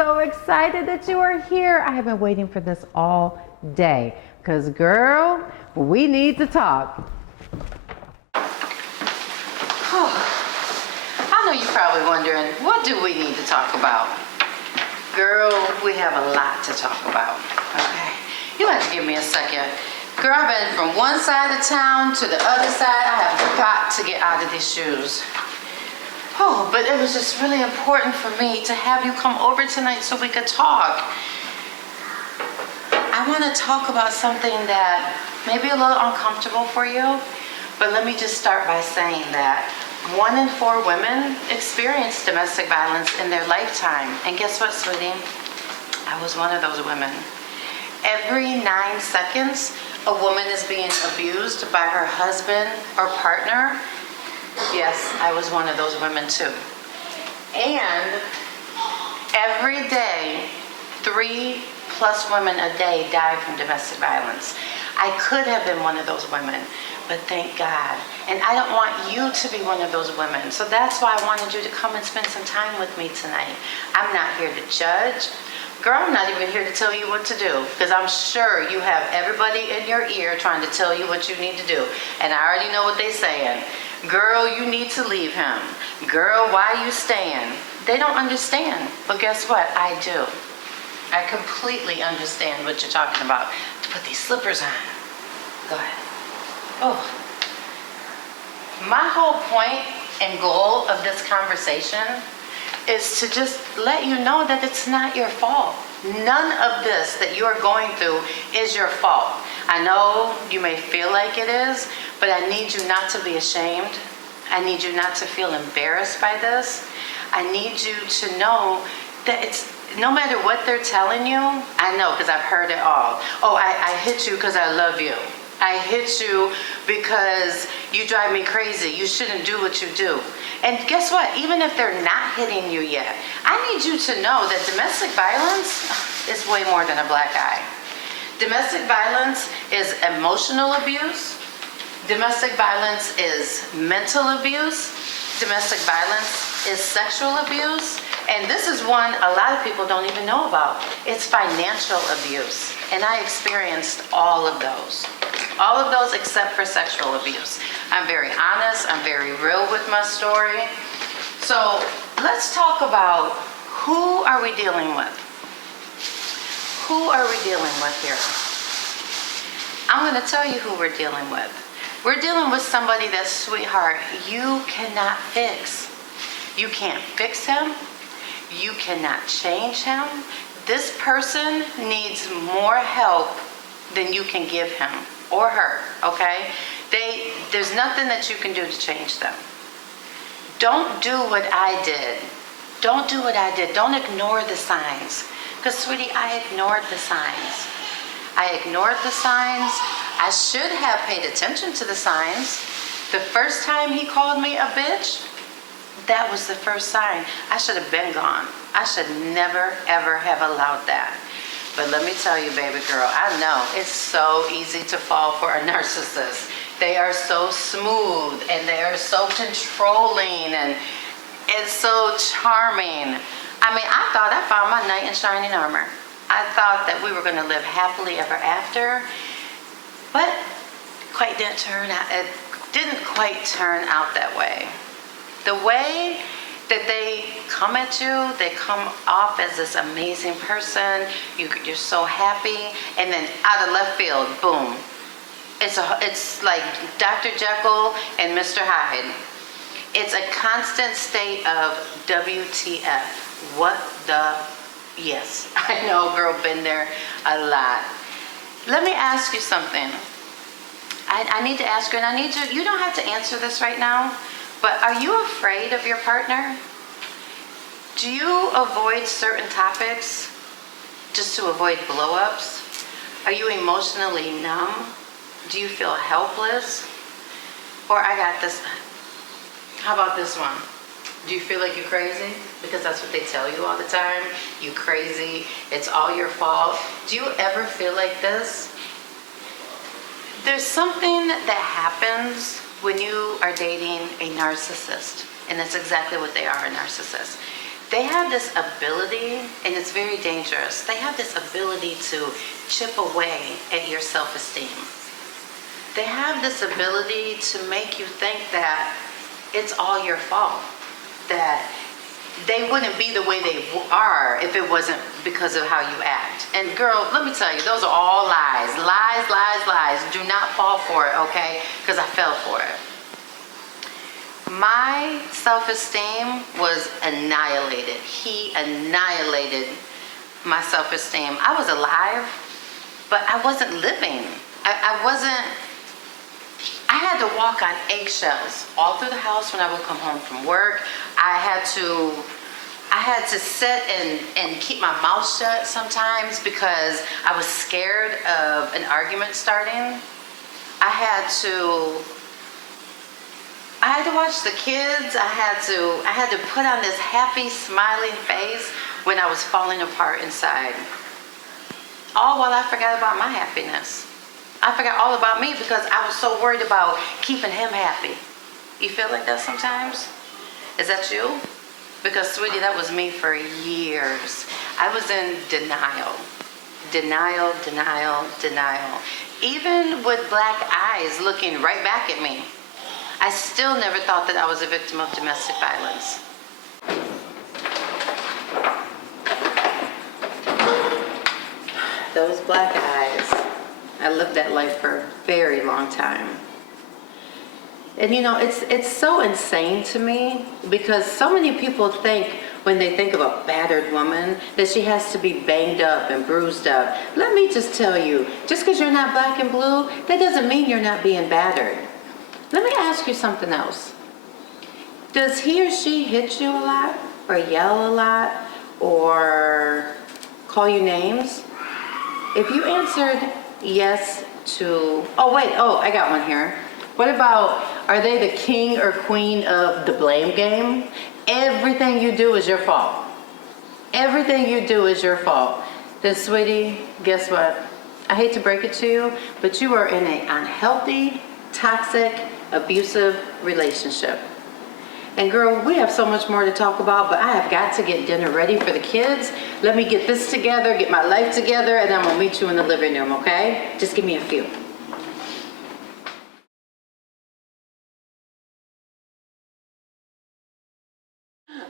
so excited that you are here. I have been waiting for this all day because, girl, we need to talk. I know you're probably wondering, what do we need to talk about? Girl, we have a lot to talk about, okay? You'll have to give me a second. Girl, I've been from one side of town to the other side. I have got to get out of these shoes. Oh, but it was just really important for me to have you come over tonight so we could talk. I want to talk about something that may be a little uncomfortable for you, but let me just start by saying that 1 in 4 women experience domestic violence in their lifetime. And guess what, sweetie? I was one of those women. Every 9 seconds, a woman is being abused by her husband or partner. Yes, I was one of those women too. And every day, 3+ women a day die from domestic violence. I could have been one of those women, but thank God. And I don't want you to be one of those women. So that's why I wanted you to come and spend some time with me tonight. I'm not here to judge. Girl, I'm not even here to tell you what to do, because I'm sure you have everybody in your ear trying to tell you what you need to do. And I already know what they're saying. Girl, you need to leave him. Girl, why are you staying? They don't understand. But guess what? I do. I completely understand what you're talking about. To put these slippers on. Go ahead. Oh. My whole point and goal of this conversation is to just let you know that it's not your fault. None of this that you are going through is your fault. I know you may feel like it is, but I need you not to be ashamed. I need you not to feel embarrassed by this. I need you to know that it's, no matter what they're telling you, I know because I've heard it all. Oh, I hit you because I love you. I hit you because you drive me crazy. You shouldn't do what you do. And guess what? Even if they're not hitting you yet, I need you to know that domestic violence is way more than a black eye. Domestic violence is emotional abuse. Domestic violence is mental abuse. Domestic violence is sexual abuse. And this is one a lot of people don't even know about. It's financial abuse. And I experienced all of those. All of those except for sexual abuse. I'm very honest. I'm very real with my story. So let's talk about, who are we dealing with? Who are we dealing with here? I'm going to tell you who we're dealing with. We're dealing with somebody that, sweetheart, you cannot fix. You can't fix him. You cannot change him. This person needs more help than you can give him or her, okay? There's nothing that you can do to change them. Don't do what I did. Don't do what I did. Don't ignore the signs. Because, sweetie, I ignored the signs. I ignored the signs. I should have paid attention to the signs. The first time he called me a bitch, that was the first sign. I should have been gone. I should never, ever have allowed that. But let me tell you, baby girl, I know it's so easy to fall for a narcissist. They are so smooth and they are so controlling and it's so charming. I mean, I thought I found my knight in shining armor. I thought that we were going to live happily ever after, but it didn't quite turn out that way. The way that they come at you, they come off as this amazing person, you're so happy, and then out of left field, boom. It's like Dr. Jekyll and Mr. Hyde. It's a constant state of WTF. What the, yes, I know, girl, been there a lot. Let me ask you something. I need to ask you, and I need you don't have to answer this right now, but are you afraid of your partner? Do you avoid certain topics just to avoid blow-ups? Are you emotionally numb? Do you feel helpless? Or I got this, how about this one? Do you feel like you're crazy? Because that's what they tell you all the time. You crazy, it's all your fault. Do you ever feel like this? There's something that happens when you are dating a narcissist, and that's exactly what they are, a narcissist. they have this ability, and it's very dangerous. They have this ability to chip away at your self-esteem. They have this ability to make you think that it's all your fault, that they wouldn't be the way they are if it wasn't because of how you act. And girl, let me tell you, those are all lies. Lies, lies, lies. Do not fall for it, okay? Because I fell for it. My self-esteem was annihilated. He annihilated my self-esteem. I was alive, but I wasn't living. I had to walk on eggshells all through the house when I would come home from work. I had to sit and keep my mouth shut sometimes because I was scared of an argument starting. I had to watch the kids. I had to put on this happy, smiling face when I was falling apart inside. All while I forgot about my happiness. I forgot all about me because I was so worried about keeping him happy. You feel like that sometimes? Is that you? Because, sweetie, that was me for years. I was in denial. Denial, denial, denial. Even with black eyes looking right back at me, I still never thought that I was a victim of domestic violence. Those black eyes. I lived that life for a very long time. And you know, it's so insane to me because so many people think when they think of a battered woman that she has to be banged up and bruised up. Let me just tell you, just because you're not black and blue, that doesn't mean you're not being battered. Let me ask you something else. Does he or she hit you a lot or yell a lot or call you names? If you answered yes to, I got one here. What about, are they the king or queen of the blame game? Everything you do is your fault. Everything you do is your fault. Then, sweetie, guess what? I hate to break it to you, but you are in an unhealthy, toxic, abusive relationship. And girl, we have so much more to talk about, but I have got to get dinner ready for the kids. Let me get this together, get my life together, and I'm gonna meet you in the living room, okay? Just give me a few.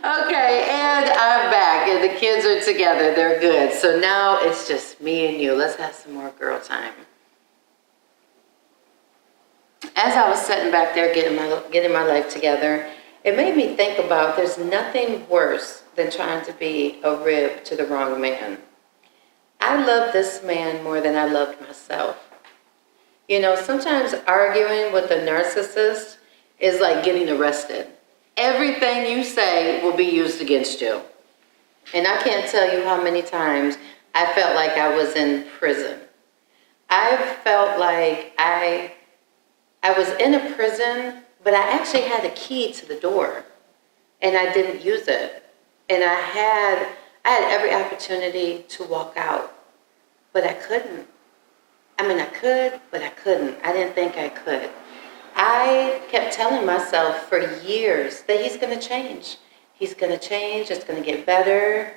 Okay, and I'm back, and the kids are together. They're good. So now it's just me and you. Let's have some more girl time. As I was sitting back there getting my life together, it made me think about there's nothing worse than trying to be a rib to the wrong man. I love this man more than I loved myself. You know, sometimes arguing with a narcissist is like getting arrested. Everything you say will be used against you. And I can't tell you how many times I felt like I was in prison. I felt like I was in a prison, but I actually had a key to the door, and I didn't use it. And I had every opportunity to walk out, but I couldn't. I mean, I could, but I couldn't. I didn't think I could. I kept telling myself for years that he's going to change. He's going to change. It's going to get better.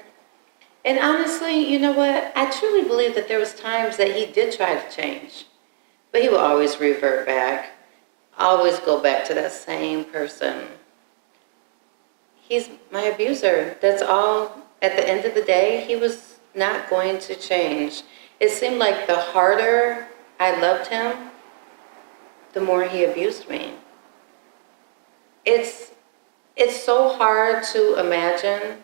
And honestly, you know what? I truly believe that there was times that he did try to change, but he would always revert back. Always go back to that same person. He's my abuser. That's all. At the end of the day, he was not going to change. It seemed like the harder I loved him, the more he abused me. It's so hard to imagine.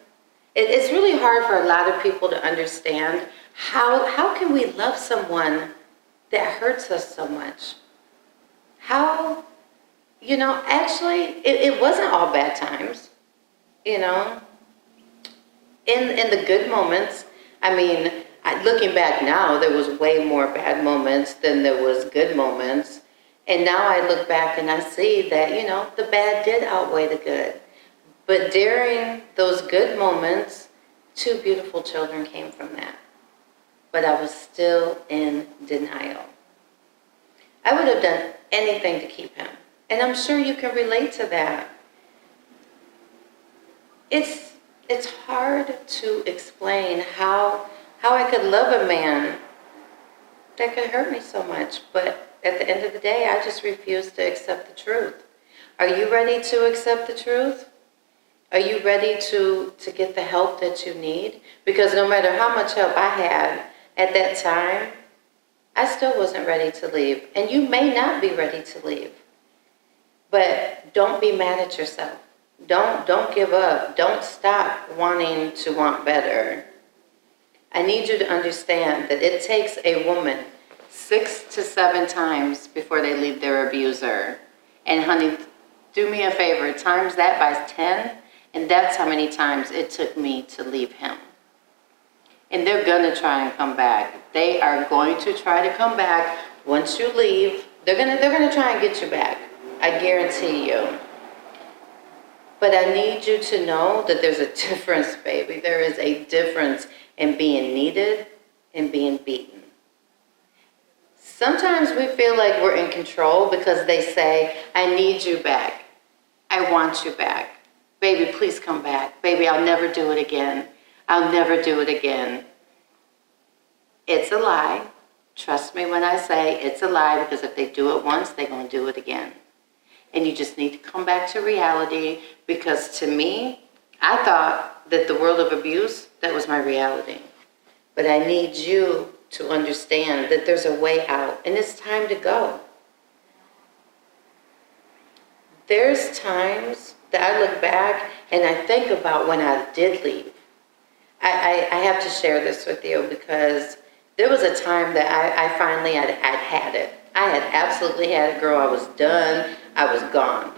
It's really hard for a lot of people to understand how can we love someone that hurts us so much? How, you know, actually, it wasn't all bad times, you know. In the good moments, I mean, looking back now, there was way more bad moments than there was good moments. And now I look back and I see that, you know, the bad did outweigh the good. But during those good moments, 2 beautiful children came from that. But I was still in denial. I would have done anything to keep him. And I'm sure you can relate to that. It's it's hard to explain how I could love a man that could hurt me so much. But at the end of the day, I just refuse to accept the truth. Are you ready to accept the truth? Are you ready to get the help that you need? Because no matter how much help I had at that time, I still wasn't ready to leave. And you may not be ready to leave. But don't be mad at yourself. Don't give up. Don't stop wanting to want better. I need you to understand that it takes a woman 6 to 7 times before they leave their abuser. And honey, do me a favor, times that by 10, and that's how many times it took me to leave him. And they're gonna try and come back. They are going to try to come back once you leave. They're gonna try and get you back. I guarantee you. But I need you to know that there's a difference, baby. There is a difference in being needed and being beaten. Sometimes we feel like we're in control because they say, I need you back. I want you back. Baby, please come back. Baby, I'll never do it again. I'll never do it again. It's a lie. Trust me when I say it's a lie, because if they do it once, they're going to do it again. And you just need to come back to reality, because to me, I thought that the world of abuse, that was my reality. But I need you to understand that there's a way out, and it's time to go. There's times that I look back and I think about when I did leave. I have to share this with you, because there was a time that I finally had had it. I had absolutely had it, girl. I was done. I was gone.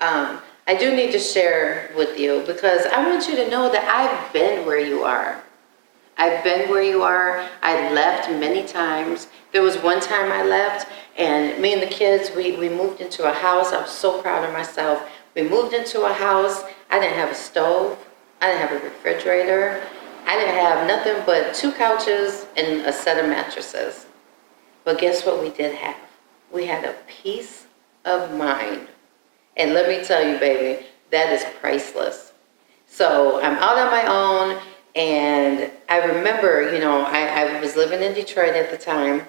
I do need to share with you, because I want you to know that I've been where you are. I've been where you are. I left many times. There was one time I left, and me and the kids, we moved into a house. I was so proud of myself. We moved into a house. I didn't have a stove. I didn't have a refrigerator. I didn't have nothing but 2 couches and a set of mattresses. But guess what we did have? We had a peace of mind. And let me tell you, baby, that is priceless. So I'm out on my own, and I remember, I was living in Detroit at the time.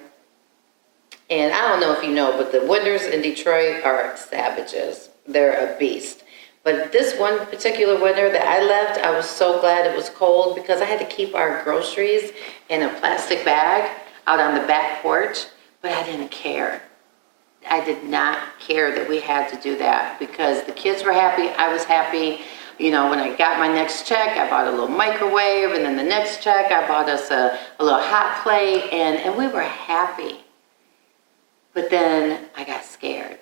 And I don't know if you know, but the winters in Detroit are savages. They're a beast. But this one particular winter that I left, I was so glad it was cold, because I had to keep our groceries in a plastic bag out on the back porch, but I didn't care. I did not care that we had to do that, because the kids were happy, I was happy. When I got my next check, I bought a little microwave, and then the next check, I bought us a little hot plate, and we were happy. But then I got scared.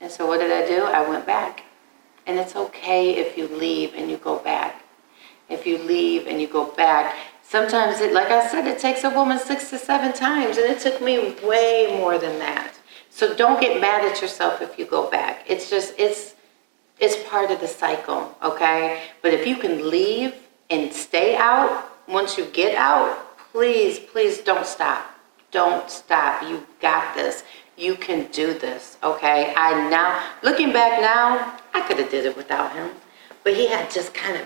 And so what did I do? I went back. And it's okay if you leave and you go back. If you leave and you go back, sometimes, like I said, it takes a woman 6 to 7 times, and it took me way more than that. So don't get mad at yourself if you go back. It's just, it's part of the cycle, okay? But if you can leave and stay out, once you get out, please, please don't stop. Don't stop. You got this. You can do this, okay? Looking back now, I could have did it without him. But he had just kind of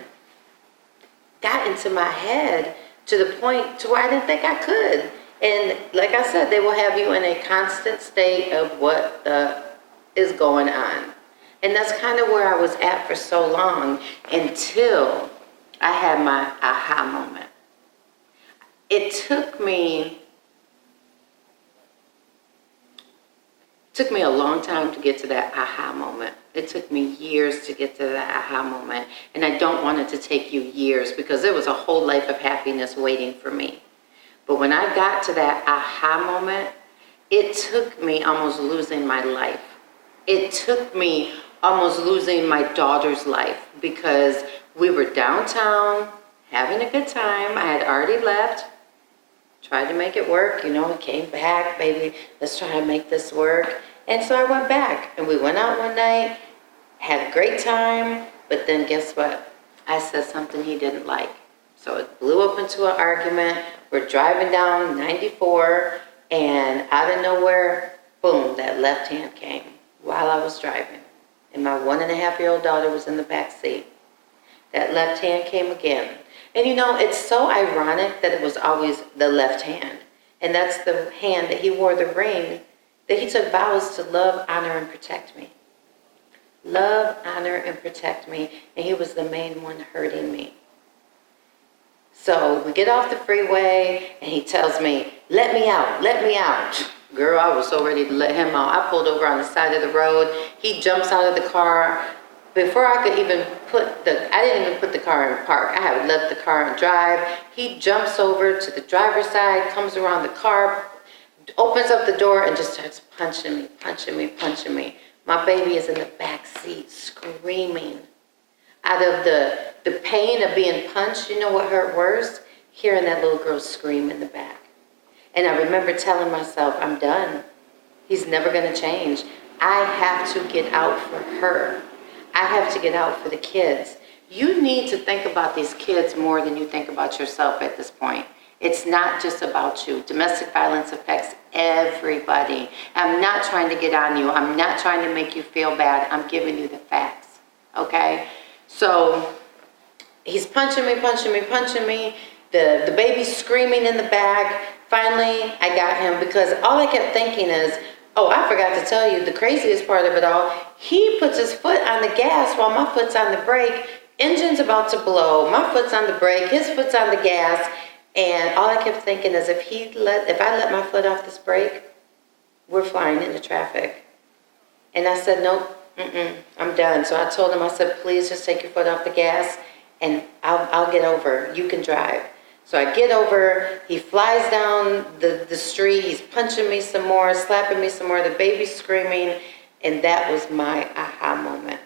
got into my head to the point to where I didn't think I could. And like I said, they will have you in a constant state of what is going on. And that's kind of where I was at for so long, until I had my aha moment. It took me a long time to get to that aha moment. It took me years to get to that aha moment. And I don't want it to take you years, because there was a whole life of happiness waiting for me. But when I got to that aha moment, it took me almost losing my life. It took me almost losing my daughter's life, because we were downtown having a good time. I had already left, tried to make it work, came back, baby, let's try to make this work. And so I went back, and we went out one night, had a great time, but then guess what? I said something he didn't like. So it blew up into an argument. We're driving down 94, and out of nowhere, boom, that left hand came while I was driving. And my 1.5-year-old daughter was in the back seat. that left hand came again. And you know, it's so ironic that it was always the left hand. And that's the hand that he wore the ring, that he took vows to love, honor, and protect me. Love, honor, and protect me. And he was the main one hurting me. So we get off the freeway and he tells me, let me out, let me out. Girl, I was so ready to let him out. I pulled over on the side of the road. He jumps out of the car. Before I could even I didn't even put the car in park. I had left the car on drive. He jumps over to the driver's side, comes around the car, opens up the door and just starts punching me, punching me, punching me. My baby is in the back seat screaming. Out of the pain of being punched, you know what hurt worse? Hearing that little girl scream in the back. And I remember telling myself, I'm done. He's never going to change. I have to get out for her. I have to get out for the kids. You need to think about these kids more than you think about yourself at this point. It's not just about you. Domestic violence affects everybody. I'm not trying to get on you. I'm not trying to make you feel bad. I'm giving you the facts, okay? So he's punching me, punching me, punching me. The baby's screaming in the back. Finally, I got him because all I kept thinking is, oh, I forgot to tell you, the craziest part of it all, he puts his foot on the gas while my foot's on the brake. Engine's about to blow. My foot's on the brake. His foot's on the gas. And all I kept thinking is if I let my foot off this brake, we're flying into traffic. And I said, nope, I'm done. So I told him, I said, please just take your foot off the gas and I'll get over. You can drive. So I get over, he flies down the street, he's punching me some more, slapping me some more, the baby's screaming, and that was my aha moment.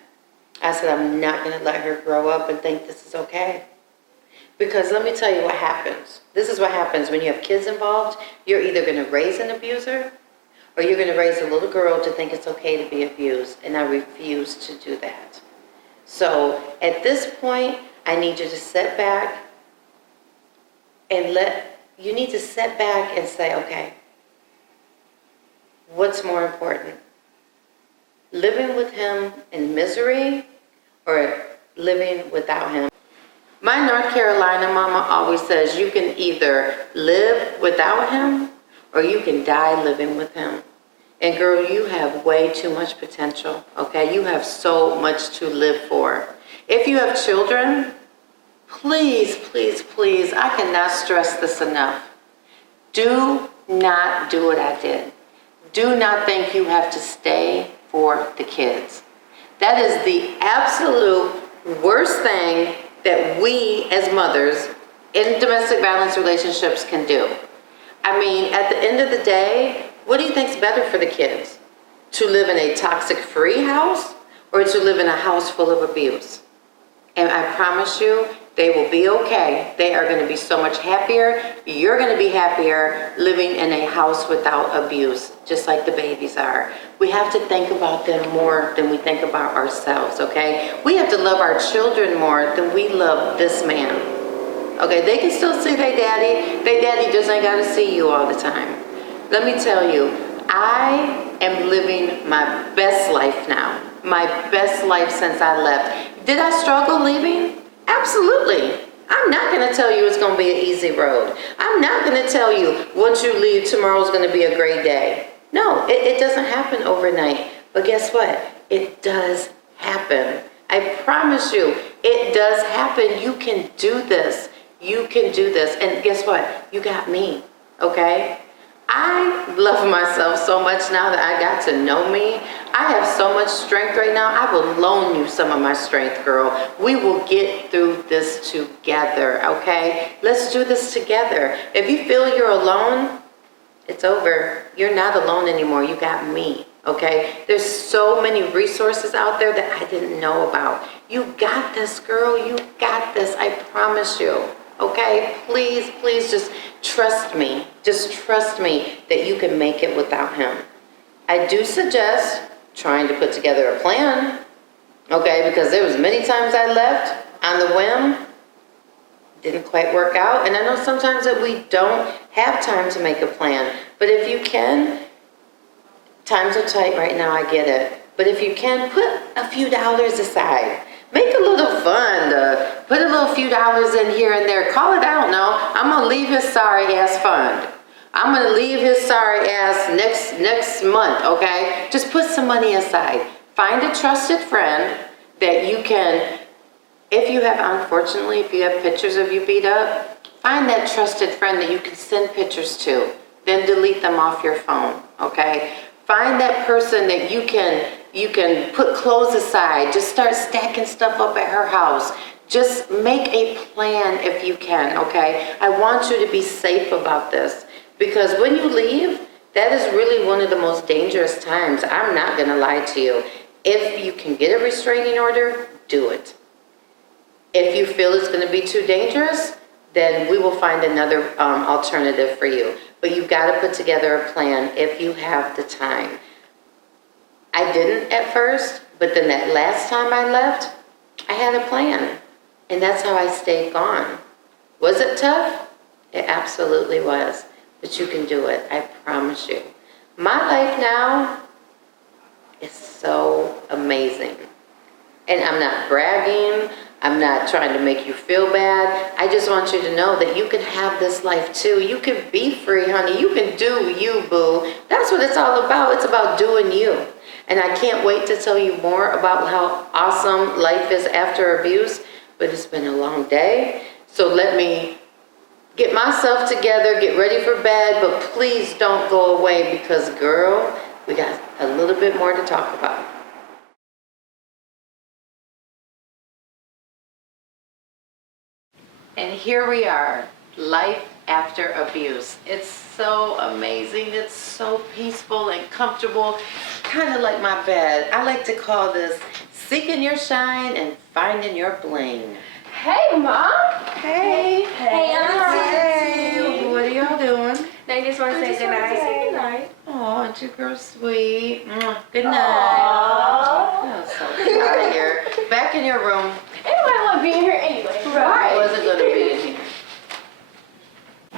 I said, I'm not going to let her grow up and think this is okay. Because let me tell you what happens. This is what happens when you have kids involved. You're either going to raise an abuser or you're going to raise a little girl to think it's okay to be abused, and I refuse to do that. So at this point, I need you to sit back and you need to sit back and say, okay, what's more important? Living with him in misery or living without him? My North Carolina mama always says you can either live without him or you can die living with him. And girl, you have way too much potential, okay? You have so much to live for. If you have children, please, please, please, I cannot stress this enough. Do not do what I did. Do not think you have to stay for the kids. That is the absolute worst thing that we as mothers in domestic violence relationships can do. I mean, at the end of the day, what do you think's better for the kids? To live in a toxic-free house or to live in a house full of abuse? And I promise you, they will be okay. They are going to be so much happier. You're going to be happier living in a house without abuse, just like the babies are. We have to think about them more than we think about ourselves, okay? We have to love our children more than we love this man. Okay, they can still see their daddy. Their daddy just ain't got to see you all the time. Let me tell you, I am living my best life now. My best life since I left. Did I struggle leaving? Absolutely. I'm not going to tell you it's going to be an easy road. I'm not going to tell you once you leave, tomorrow's going to be a great day. No, it doesn't happen overnight. But guess what? It does happen. I promise you, it does happen. You can do this. You can do this. And guess what? You got me, okay? I love myself so much now that I got to know me. I have so much strength right now. I will loan you some of my strength, girl. We will get through this together, okay? Let's do this together. If you feel you're alone, it's over. You're not alone anymore. You got me, okay? There's so many resources out there that I didn't know about. You got this, girl. You got this. I promise you. Okay, please, please just trust me. Just trust me that you can make it without him. I do suggest trying to put together a plan, okay, because there was many times I left on the whim, didn't quite work out, and I know sometimes that we don't have time to make a plan, but if you can, times are tight right now, I get it, but if you can, put a few dollars aside. Make a little fun. Put a little few dollars in here and there. Call it out. No, I'm gonna leave his sorry ass fund. I'm gonna leave his sorry ass next month. Okay, just put some money aside. Find a trusted friend that you can. If you have, unfortunately, if you have pictures of you beat up, find that trusted friend that you can send pictures to. Then delete them off your phone. Okay. Find that person that you can put clothes aside. Just start stacking stuff up at her house. Just make a plan if you can, okay? I want you to be safe about this because when you leave, that is really one of the most dangerous times. I'm not gonna lie to you. If you can get a restraining order, do it. If you feel it's gonna be too dangerous, then we will find another alternative for you. But you've got to put together a plan if you have the time. I didn't at first, but then that last time I left, I had a plan. And that's how I stayed gone. Was it tough? It absolutely was. But you can do it, I promise you. My life now is so amazing. And I'm not bragging. I'm not trying to make you feel bad. I just want you to know that you can have this life too. You can be free, honey. You can do you, boo. That's what it's all about. It's about doing you. And I can't wait to tell you more about how awesome life is after abuse. But it's been a long day. So let me get myself together, get ready for bed. But please don't go away because, girl, we got a little bit more to talk about. And here we are, life after abuse. It's so amazing. It's so peaceful and comfortable, kind of like my bed. I like to call this seeking your shine and finding your bling. Hey, Mom. Hey. Hey, Auntie. Hey, what are y'all doing? I just want to say good night. Oh, aren't you girls sweet? Good night. Oh, so get out of here. Back in your room. Anybody want to be in here anyway? Right. Was it going to be in here?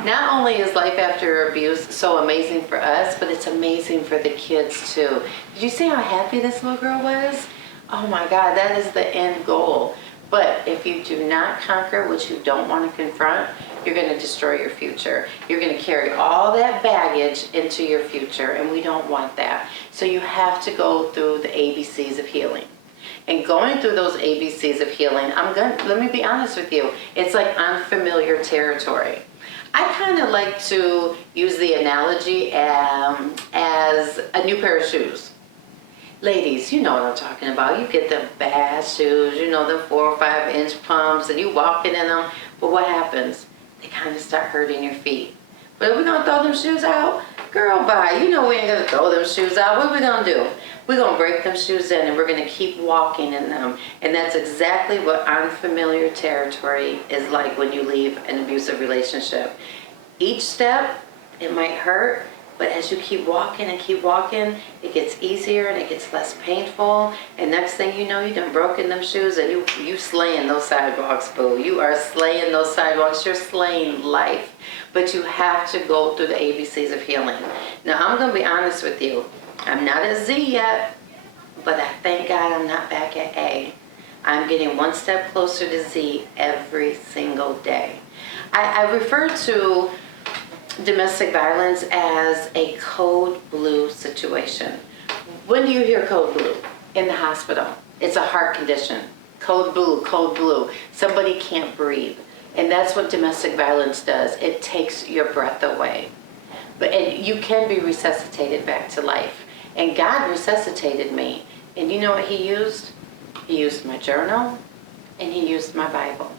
Not only is life after abuse so amazing for us, but it's amazing for the kids too. Did you see how happy this little girl was? Oh my God, that is the end goal. But if you do not conquer what you don't want to confront, you're going to destroy your future. You're going to carry all that baggage into your future, and we don't want that. So you have to go through the ABCs of healing. And going through those ABCs of healing, let me be honest with you, it's like unfamiliar territory. I kind of like to use the analogy as a new pair of shoes. Ladies, you know what I'm talking about. You get them bad shoes, you know, them 4 or 5 inch pumps, and you walking in them. But what happens? They kind of start hurting your feet. But are we gonna throw them shoes out? Girl, bye. You know we ain't gonna throw them shoes out. What are we gonna do? We're gonna break them shoes in and we're gonna keep walking in them. And that's exactly what unfamiliar territory is like when you leave an abusive relationship. Each step, it might hurt, but as you keep walking and keep walking, it gets easier and it gets less painful. And next thing you know, you done broken them shoes and you slaying those sidewalks, boo. You are slaying those sidewalks. You're slaying life. But you have to go through the ABCs of healing. Now, I'm gonna be honest with you. I'm not at Z yet, but I thank God I'm not back at A. I'm getting one step closer to Z every single day. I refer to domestic violence as a code blue situation. When do you hear code blue? In the hospital. It's a heart condition. Code blue, code blue. Somebody can't breathe. And that's what domestic violence does. It takes your breath away. And you can be resuscitated back to life. And God resuscitated me. And you know what he used? He used my journal and he used my Bible.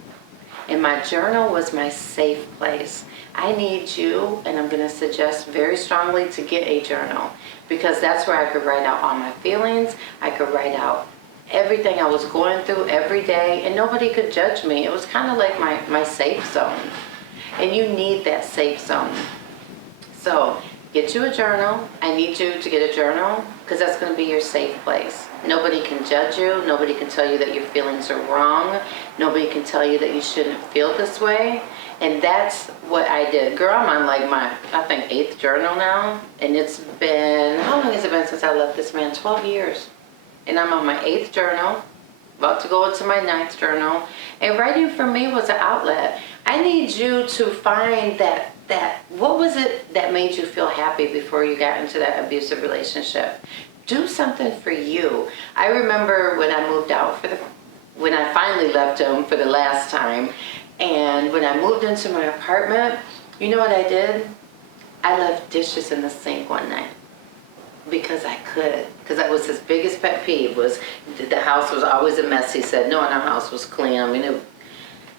And my journal was my safe place. I need you, and I'm going to suggest very strongly to get a journal because that's where I could write out all my feelings. I could write out everything I was going through every day, and nobody could judge me. It was kind of like my safe zone. And you need that safe zone. So get you a journal. I need you to get a journal because that's going to be your safe place. Nobody can judge you. Nobody can tell you that your feelings are wrong. Nobody can tell you that you shouldn't feel this way. And that's what I did. Girl, I'm on like my, I think, 8th journal now. And it's been, how long has it been since I left this man? 12 years. And I'm on my 8th journal. about to go into my ninth journal, and writing for me was an outlet. I need you to find that what was it that made you feel happy before you got into that abusive relationship? Do something for you. I remember when I moved out when I finally left him for the last time, and when I moved into my apartment, you know what I did? I left dishes in the sink one night because I could. Because that was his biggest pet peeve, was the house was always a mess. He said no one in our house was clean. I mean,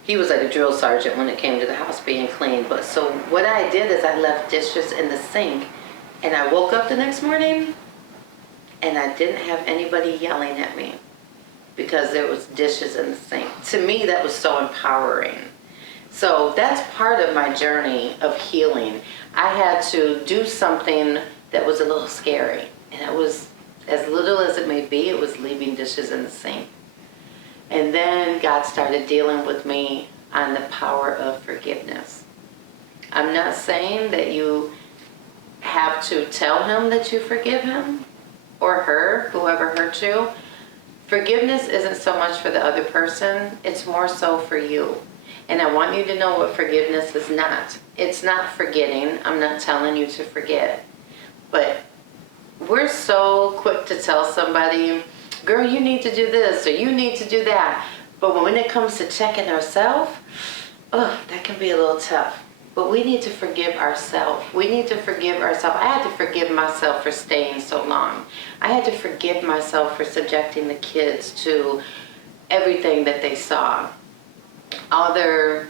he was like a drill sergeant when it came to the house being clean. But so what I did is I left dishes in the sink, and I woke up the next morning and I didn't have anybody yelling at me because there was dishes in the sink. To me, that was so empowering. So that's part of my journey of healing. I had to do something that was a little scary, and it was, as little as it may be, it was leaving dishes in the sink. And then God started dealing with me on the power of forgiveness. I'm not saying that you have to tell him that you forgive him or her, whoever hurt you. Forgiveness isn't so much for the other person, it's more so for you. And I want you to know what forgiveness is not. It's not forgetting. I'm not telling you to forget. But we're so quick to tell somebody, girl, you need to do this or you need to do that. But when it comes to checking ourselves, that can be a little tough. But we need to forgive ourselves. We need to forgive ourselves. I had to forgive myself for staying so long. I had to forgive myself for subjecting the kids to everything that they saw. All their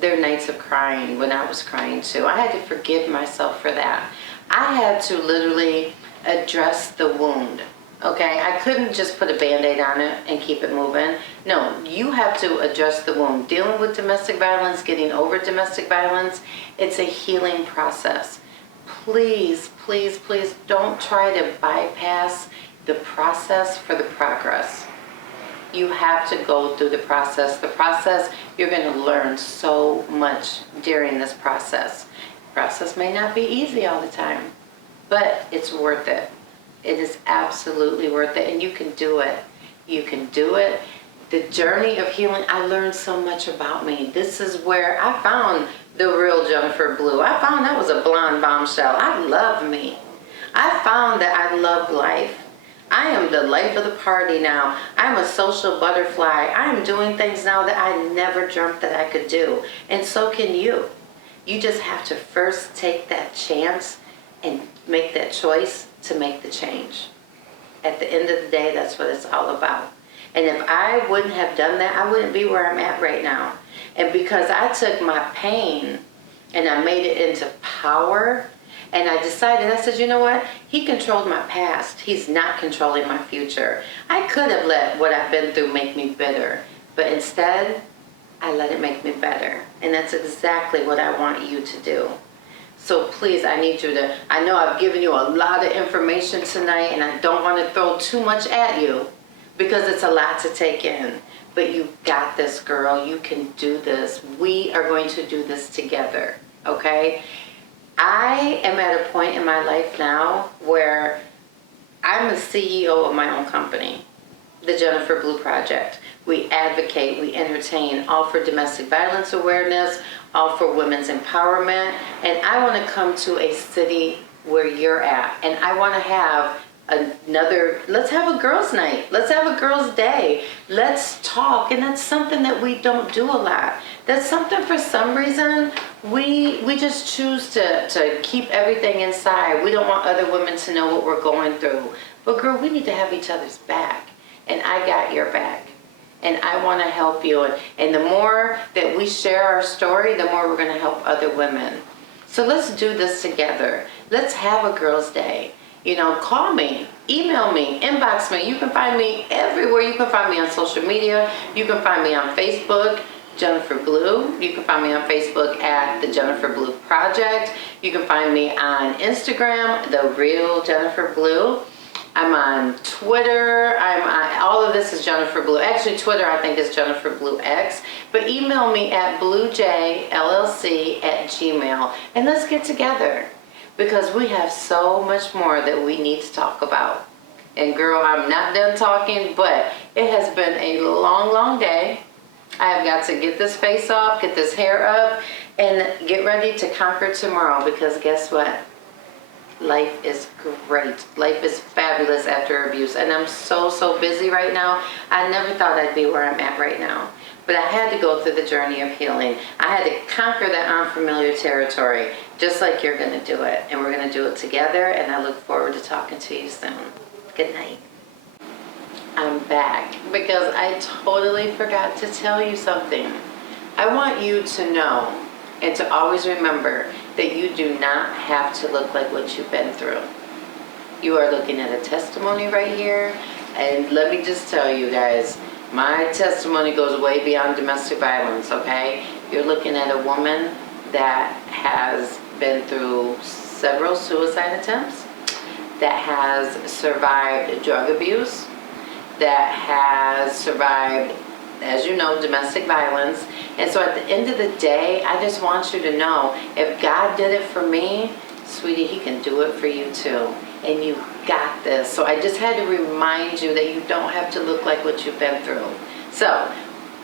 nights of crying when I was crying too. I had to forgive myself for that. I had to literally address the wound. Okay, I couldn't just put a Band-Aid on it and keep it moving. No, you have to address the wound. Dealing with domestic violence, getting over domestic violence, it's a healing process. Please, please, please don't try to bypass the process for the progress. You have to go through the process. The process, you're going to learn so much during this process. The process may not be easy all the time, but it's worth it. It is absolutely worth it, and you can do it. You can do it. The journey of healing, I learned so much about me. This is where I found the real Jennifer Blue. I found I was a blonde bombshell. I love me. I found that I love life. I am the life of the party now. I'm a social butterfly. I am doing things now that I never dreamt that I could do. And so can you. You just have to first take that chance and make that choice to make the change. At the end of the day, that's what it's all about. And if I wouldn't have done that, I wouldn't be where I'm at right now. And because I took my pain and I made it into power, and I decided, I said, you know what? He controlled my past. He's not controlling my future. I could have let what I've been through make me bitter, but instead, I let it make me better. And that's exactly what I want you to do. So please, I need you to, I know I've given you a lot of information tonight, and I don't want to throw too much at you because it's a lot to take in. But you got this, girl. You can do this. We are going to do this together, okay? I am at a point in my life now where I'm the CEO of my own company, the Jennifer Blue Project. We advocate, we entertain, all for domestic violence awareness, all for women's empowerment. And I want to come to a city where you're at. And I want to have let's have a girls' night. Let's have a girls' day. Let's talk. And that's something that we don't do a lot. That's something, for some reason, we just choose to keep everything inside. We don't want other women to know what we're going through. But girl, we need to have each other's back. And I got your back. And I want to help you. And the more that we share our story, the more we're going to help other women. So let's do this together. Let's have a girls' day. You know, call me, email me, inbox me. You can find me everywhere. You can find me on social media. You can find me on Facebook, Jennifer Blue. You can find me on Facebook at the Jennifer Blue Project. You can find me on Instagram, The Real Jennifer Blue. I'm on Twitter. All of this is Jennifer Blue. Actually, Twitter I think is Jennifer Blue X. But email me at bluejllc@gmail.com and let's get together, because we have so much more that we need to talk about. And girl, I'm not done talking, but It has been a long, long day. I have got to get this face off, get this hair up, and get ready to conquer tomorrow because guess what? Life is great. Life is fabulous after abuse. And I'm so, so busy right now. I never thought I'd be where I'm at right now. But I had to go through the journey of healing. I had to conquer that unfamiliar territory, just like you're going to do it. And we're going to do it together. And I look forward to talking to you soon. Good night. I'm back because I totally forgot to tell you something. I want you to know and to always remember that you do not have to look like what you've been through. You are looking at a testimony right here, and let me just tell you guys, my testimony goes way beyond domestic violence, okay? You're looking at a woman that has been through several suicide attempts, that has survived drug abuse, that has survived, as you know, domestic violence. And so at the end of the day, I just want you to know, if God did it for me, sweetie, he can do it for you too. And you got this. So I just had to remind you that you don't have to look like what you've been through. So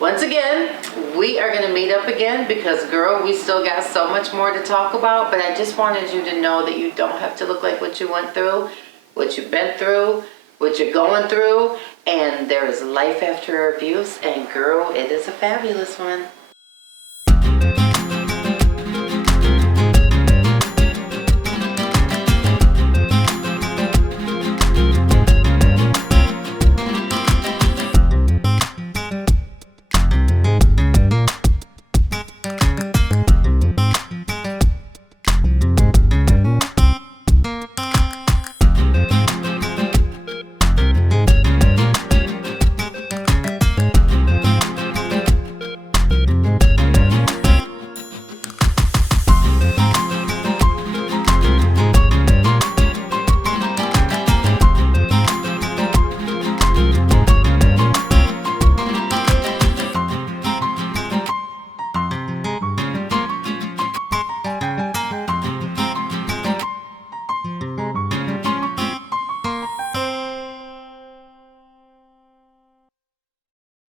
once again, we are going to meet up again because, girl, we still got so much more to talk about. But I just wanted you to know that you don't have to look like what you went through, what you've been through, what you're going through, and there is life after abuse, and girl, it is a fabulous one.